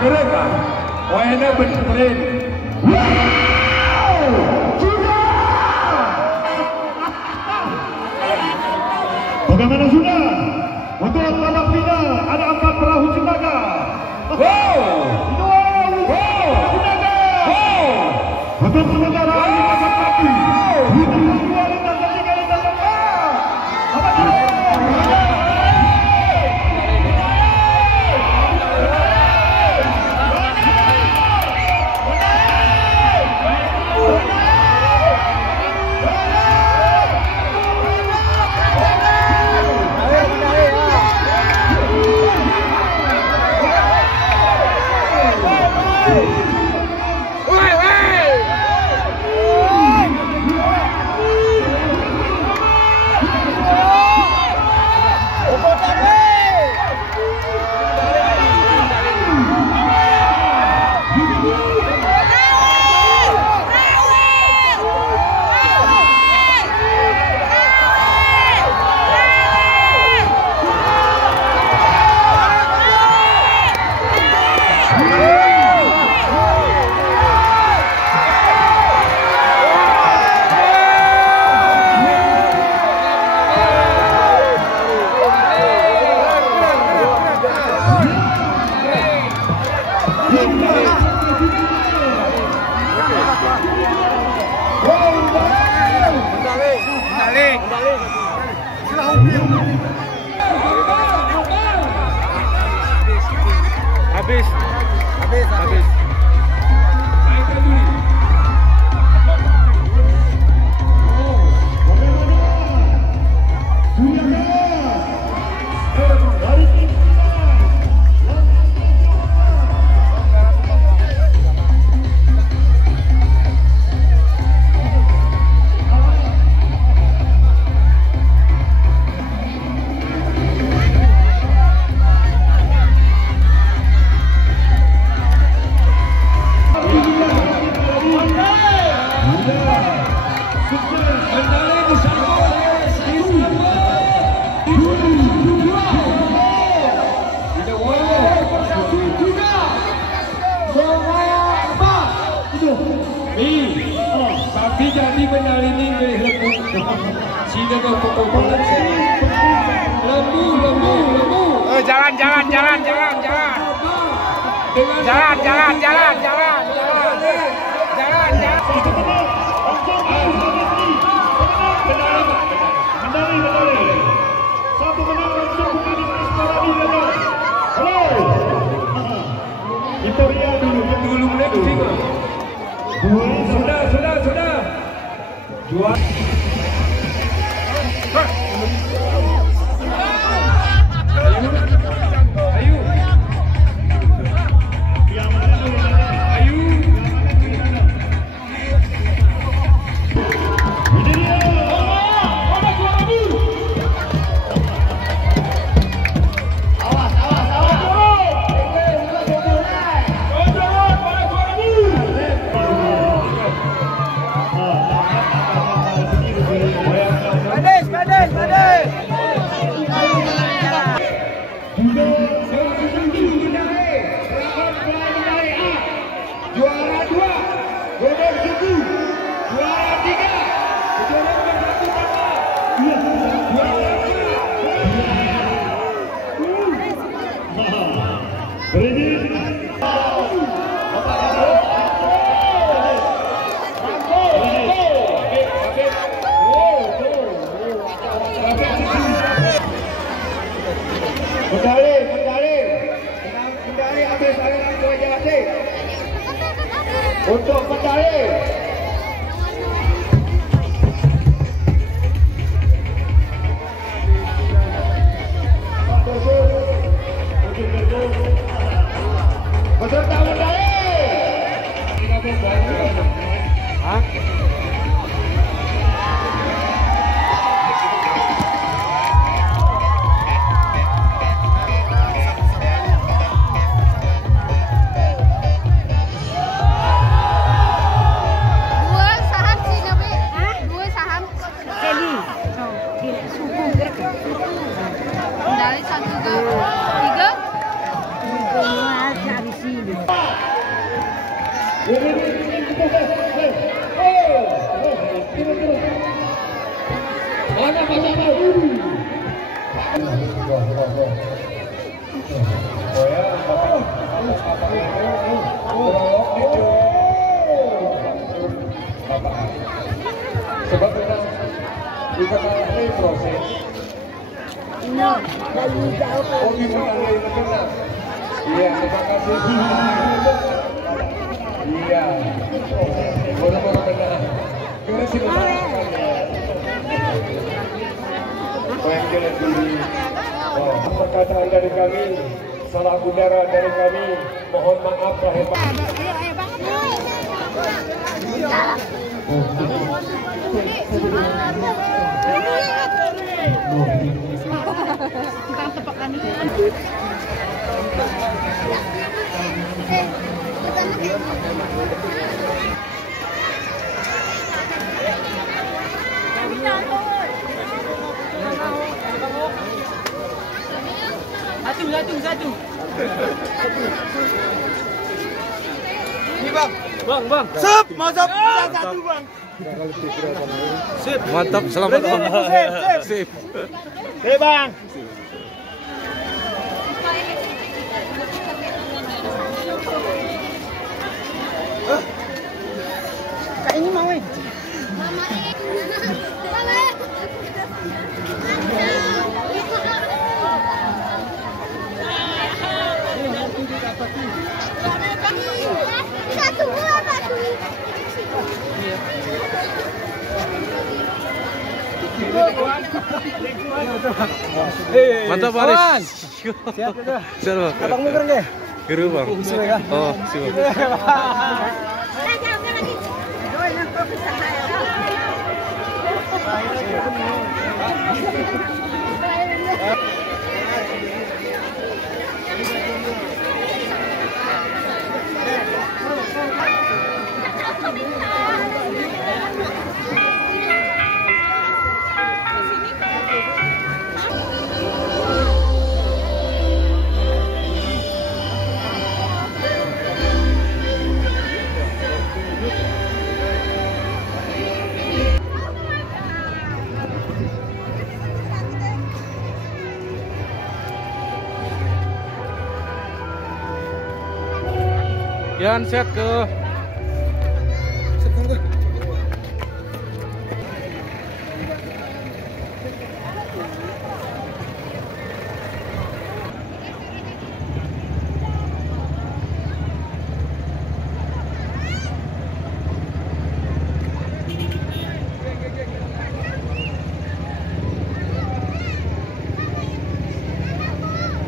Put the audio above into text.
keren lah. Wahana berkeren. Bagaimana sudah? Untuk babak final ada 4 perahu Ciptaga. Wow. Untuk sementara ini pasang kaki. Untuk kedua lintas ketiga lintas Habis. Tapi jadi benar ini lembu. Sini kau pukul bola sini. Lembu. Jalan. Satu menang langsung bukan Halo. Itu dia dulu lagi singa. Sudah. Jual. Ayo. Juara 2, Golden Suku. Juara 3, kejuaraan bersatu sama. Juara 4, habis aliran ke Raja Lasih. Untuk medali peserta medali. Medali 1, 2, 3. Mana Pak sebab kita mengalami proses. Oh, gimana ini benar? Iya, terima kasih. Iya, benar-benar benar. Terima kasih. Yang jelas dulu. Perkataan dari kami, salah udara dari kami, mohon maaf lahir batin. Satu. Ini bang. Sip, mantap. Satu bang. Sip. Mantap, selamat bang. Sip. Sip bang. Kak ini mau ini. Mantap Aris. Siap udah. Siap. Abang muker nggak? Geru bang. Oh siap. Yan set ke